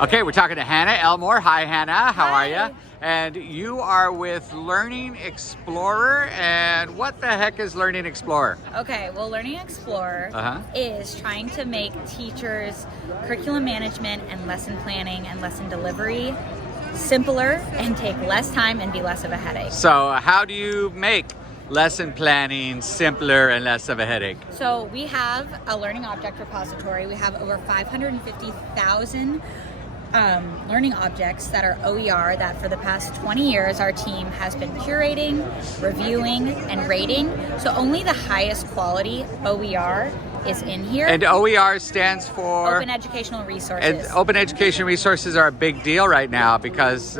Okay, we're talking to Hannah Elmore. Hi, Hannah. How Hi. are you? And you are with Learning Explorer. And what the heck is Learning Explorer? Okay, well, Learning Explorer Uh-huh. is trying to make teachers' curriculum management and lesson planning and lesson delivery simpler and take less time and be less of a headache. So how do you make lesson planning simpler and less of a headache? So we have a learning object repository. We have over 550,000 learning objects that are OER that for the past 20 years our team has been curating, reviewing, and rating. So only the highest quality OER is in here. And OER stands for? Open Educational Resources. And open education resources are a big deal right now because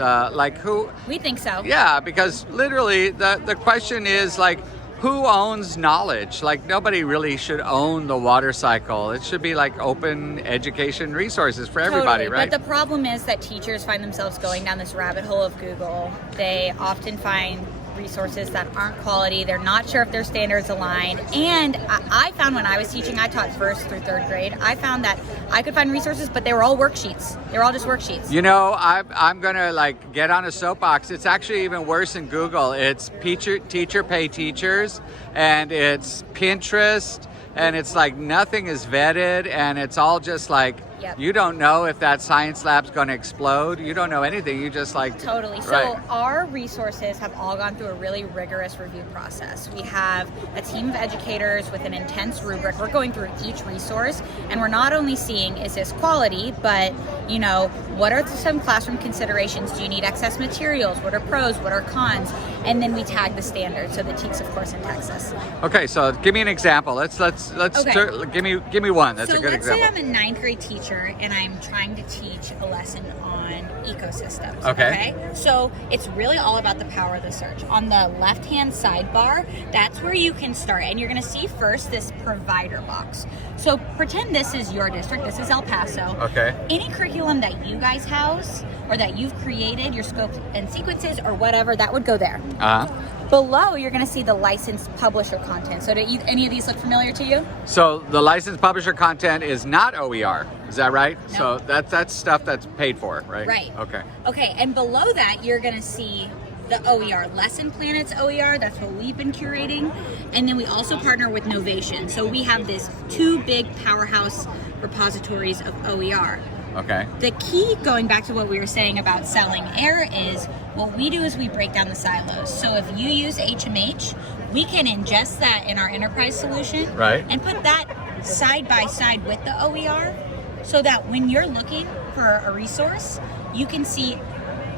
We think so. Yeah, because literally the question is like, who owns knowledge? Like nobody really should own the water cycle. It should be like open education resources for everybody, Totally. right? But the problem is that teachers find themselves going down this rabbit hole of Google. They often find resources that aren't quality. They're not sure if their standards align. And I found when I was teaching, I taught first through third grade, I found that I could find resources, but they were all worksheets. They were all just worksheets. You know, I'm gonna like get on a soapbox. It's actually even worse than Google. It's teacher pay teachers, and it's Pinterest, and it's like nothing is vetted, and it's all just like, Yep. You don't know if that science lab's going to explode. You don't know anything. You just like... Totally. So right. Our resources have all gone through a really rigorous review process. We have a team of educators with an intense rubric. We're going through each resource, and we're not only seeing is this quality, but you know, what are some classroom considerations? Do you need excess materials? What are pros? What are cons? And then we tag the standards. So the TEKS, of course, in Texas. Okay, so give me an example. Let's Okay. give me one. That's a good example. So let's say I'm a ninth grade teacher and I'm trying to teach a lesson on ecosystems. Okay. So it's really all about the power of the search. On the left-hand sidebar, that's where you can start. And you're going to see first this provider box. So pretend this is your district. This is El Paso. Okay. Any curriculum that you guys house or that you've created, your scopes and sequences or whatever, that would go there. Uh-huh. Below, you're going to see the licensed publisher content. So do any of these look familiar to you? So the licensed publisher content is not OER. Is that right? No. So that's stuff that's paid for, right? Right. Okay. Okay, and below that, you're going to see the OER. Lesson Planets OER, that's what we've been curating. And then we also partner with Novation. So we have this two big powerhouse repositories of OER. Okay. The key, going back to what we were saying about selling air, is what we do is we break down the silos. So if you use HMH, we can ingest that in our enterprise solution, Right. and put that side by side with the OER so that when you're looking for a resource, you can see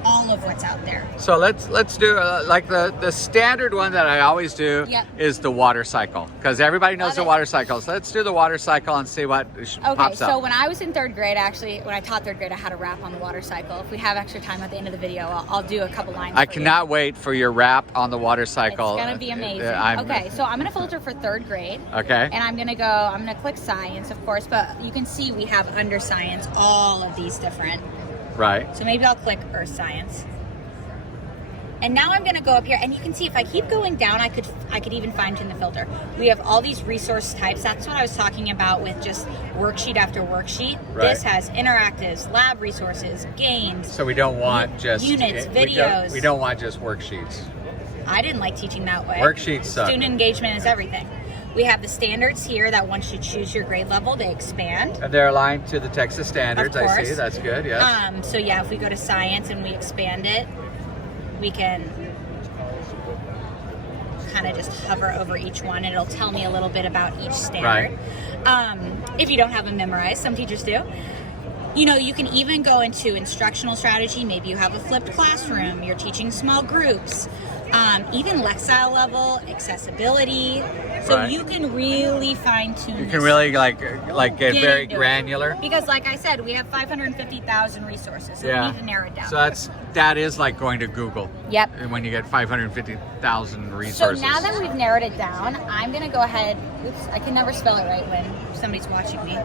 all of what's out there. So let's do like the standard one that I always do. Yep. Is the water cycle, because everybody knows Love the it. water cycle. So let's do the water cycle and see what Okay, pops up. so when I was in third grade, actually, when I taught third grade, I had a rap on the water cycle. If we have extra time at the end of the video, I'll do a couple lines. I for cannot wait for your rap on the water cycle. It's gonna be amazing. I'm- Okay, so I'm gonna filter for third grade. Okay. And I'm gonna click science, of course, but you can see we have under science all of these different. Right. So maybe I'll click earth science. And now I'm gonna go up here, and you can see if I keep going down, I could even fine tune the filter. We have all these resource types. That's what I was talking about with just worksheet after worksheet. Right. This has interactives, lab resources, gains. So we don't want just units, we don't- videos. We don't want just worksheets. I didn't like teaching that way. Worksheets suck. Student engagement is everything. We have the standards here that once you choose your grade level, they expand. And they're aligned to the Texas standards. Of I see. course. That's good. Yes. So yeah, if we go to science and we expand it, we can kind of just hover over each one. It'll tell me a little bit about each standard. If you don't have them memorized, some teachers do. You know, you can even go into instructional strategy. Maybe you have a flipped classroom, you're teaching small groups, even Lexile level, accessibility. So Right. you can really fine tune. You can really like get very into it. granular. Because like I said, we have 550,000 resources, so we need to narrow it down. So that is like going to Google. Yep. And when you get 550,000 So resources. now that we've narrowed it down, I'm going to go ahead. Oops, I can never spell it right when somebody's watching me.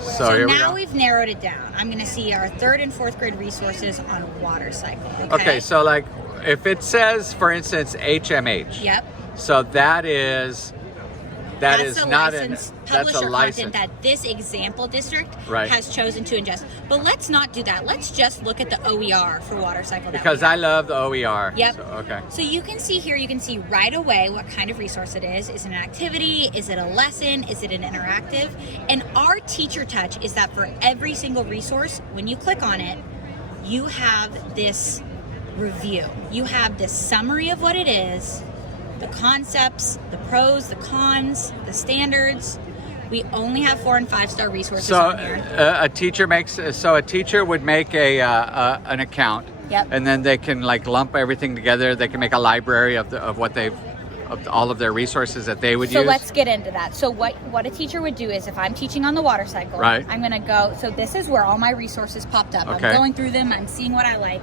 So here we now go. we've narrowed it down. I'm going to see our third and fourth grade resources on water cycle. Okay, so like if it says, for instance, HMH. Yep. So that is that that's is the not licensed that's a publisher license. content that this example district Right. has chosen to ingest. But let's not do that. Let's just look at the OER for water cycle. Because I love the OER. Yep. So, okay. So you can see here, you can see right away what kind of resource it is. Is it an activity? Is it a lesson? Is it an interactive? And our teacher touch is that for every single resource, when you click on it, you have this review. You have this summary of what it is, the concepts, the pros, the cons, the standards. We only have 4- and 5-star resources on here. A teacher would make an account. Yep. And then they can like lump everything together. They can make a library of all of their resources that they would use. So let's get into that. So what a teacher would do is, if I'm teaching on the water cycle, right. I'm going to go, so this is where all my resources popped up. Okay. I'm going through them. I'm seeing what I like.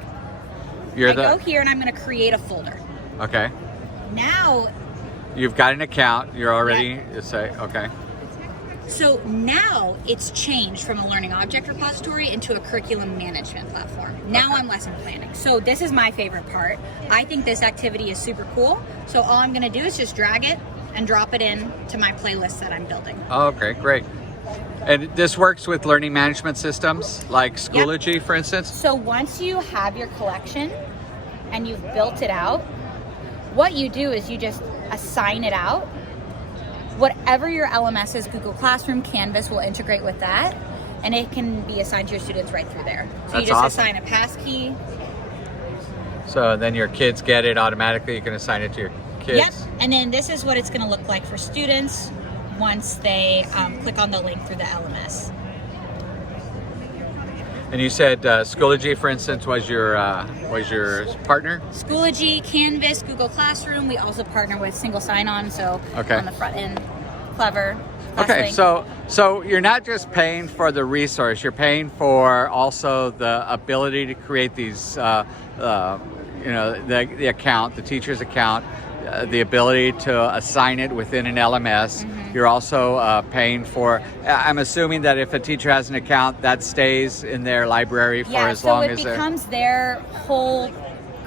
I go here and I'm going to create a folder. Okay. Now, you've got an account. You're already, okay. So now it's changed from a learning object repository into a curriculum management platform. Now I'm lesson planning. So this is my favorite part. I think this activity is super cool. So all I'm going to do is just drag it and drop it in to my playlist that I'm building. Okay, great. And this works with learning management systems like Schoology, for instance? So once you have your collection and you've built it out, what you do is you just assign it out. Whatever your LMS is, Google Classroom, Canvas will integrate with that, and it can be assigned to your students right through there. So That's you just awesome. assign a passkey. So then your kids get it automatically. You can assign it to your kids. Yep, and then this is what it's going to look like for students once they click on the link through the LMS. And you said Schoology, for instance, was your partner? Schoology, Canvas, Google Classroom. We also partner with Single Sign-On, so on the front end, Clever. Okay, so you're not just paying for the resource, you're paying for also the ability to create these, the account, the teacher's account, the ability to assign it within an LMS. Mm-hmm. You're also paying for, I'm assuming that if a teacher has an account, that stays in their library for as long as it becomes their whole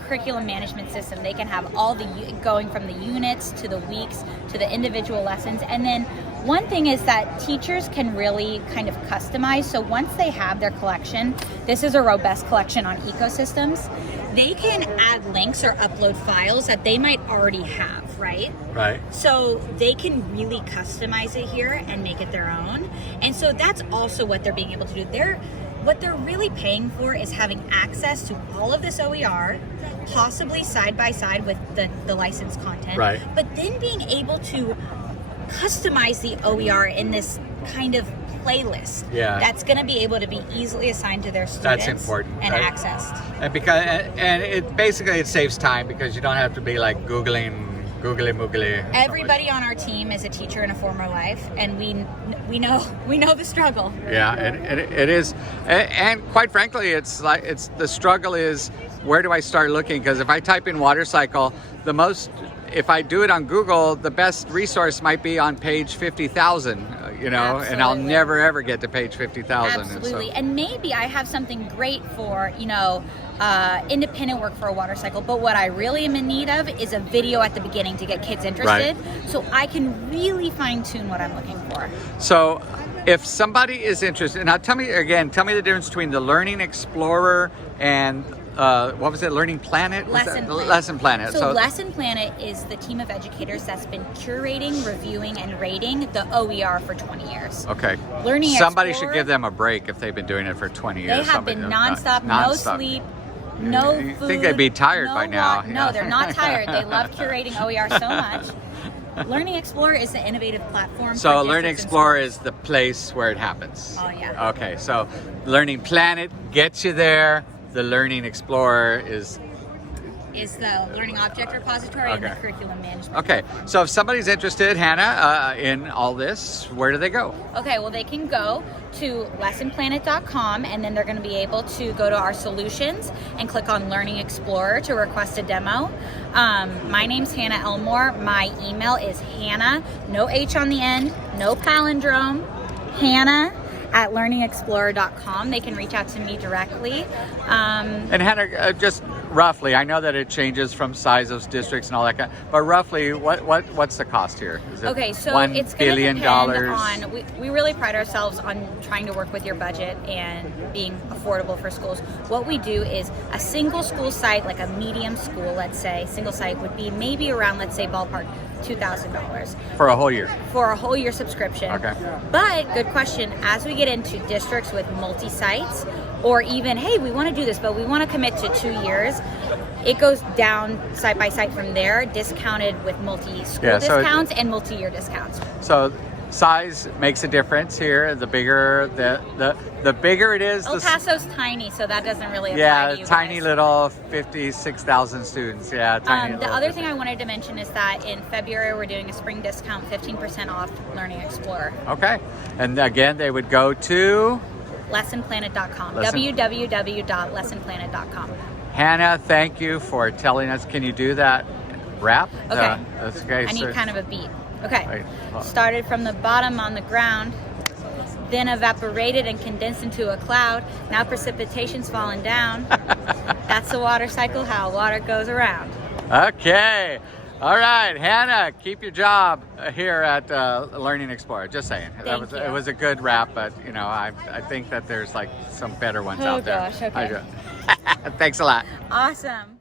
curriculum management system. They can have all going from the units to the weeks to the individual lessons. And then one thing is that teachers can really kind of customize. So once they have their collection, this is a robust collection on ecosystems, they can add links or upload files that they might already have, right? Right. So they can really customize it here and make it their own. And so that's also what they're being able to do. What they're really paying for is having access to all of this OER, possibly side by side with the licensed content, right. But then being able to customize the OER in this kind of playlist that's going to be able to be easily assigned to their students. That's important, and right? Accessed. And it saves time because you don't have to be like googly moogly. Everybody on our team is a teacher in a former life, and we know the struggle. Yeah, it is, and quite frankly, it's the struggle is, where do I start looking? Because if I type in water cycle, if I do it on Google, the best resource might be on page 50,000, and I'll never ever get to page 50,000. Absolutely, and maybe I have something great for, independent work for a water cycle, but what I really am in need of is a video at the beginning to get kids interested, so I can really fine tune what I'm looking for. So if somebody is interested, now tell me the difference between the Learning Explorer and what was it? Learning Planet? Lesson Planet. So Lesson Planet is the team of educators that's been curating, reviewing, and rating the OER for 20 years. Okay. Somebody Explorer, should give them a break if they've been doing it for 20 years. They have been nonstop, no sleep, no food. You think they'd be tired by now? No, they're not tired. They love curating OER so much. Learning Explorer is the innovative platform. So Learning Explorer is the place where it happens. Oh yeah. Okay, so Learning Planet gets you there. The Learning Explorer is the learning object repository and the curriculum management. Okay, so if somebody's interested, Hannah, in all this, where do they go? Okay, well, they can go to lessonplanet.com, and then they're going to be able to go to our solutions and click on Learning Explorer to request a demo. My name's Hannah Elmore. My email is Hannah, no H on the end, no palindrome, Hannah @learningexplorer.com. They can reach out to me directly. And Hannah, just roughly, I know that it changes from size of districts and all that but roughly, what's the cost here? Is it Okay, so $1 it's going to billion? depend on, we really pride ourselves on trying to work with your budget and being affordable for schools. What we do is a single school site, like a medium school, let's say, single site would be maybe around, let's say, ballpark $2,000. For a whole year? For a whole year subscription. Okay. But, good question, as we get into districts with multi-sites, or even, hey, we want to do this, but we want to commit to 2 years, it goes down site by site from there, discounted with multi-school discounts and multi-year discounts. So size makes a difference here. The bigger the bigger it is. El Paso's tiny, so that doesn't really apply to you tiny guys. little 56,000 students. Yeah, tiny. The other thing I wanted to mention is that in February we're doing a spring discount, 15% off Learning Explorer. Okay, and again they would go to lessonplanet.com. www.lessonplanet.com. Hannah, thank you for telling us. Can you do that rap? Okay. That's okay. I need kind of a beat. Okay. Wait, hold on. Started from the bottom on the ground, then evaporated and condensed into a cloud. Now precipitation's falling down. That's the water cycle, how water goes around. Okay. All right, Hannah, keep your job here at Learning Explorer. Just saying. Thank you. It was a good rap, but you know, I think that there's like some better ones out there. Gosh, okay. Thanks a lot. Awesome.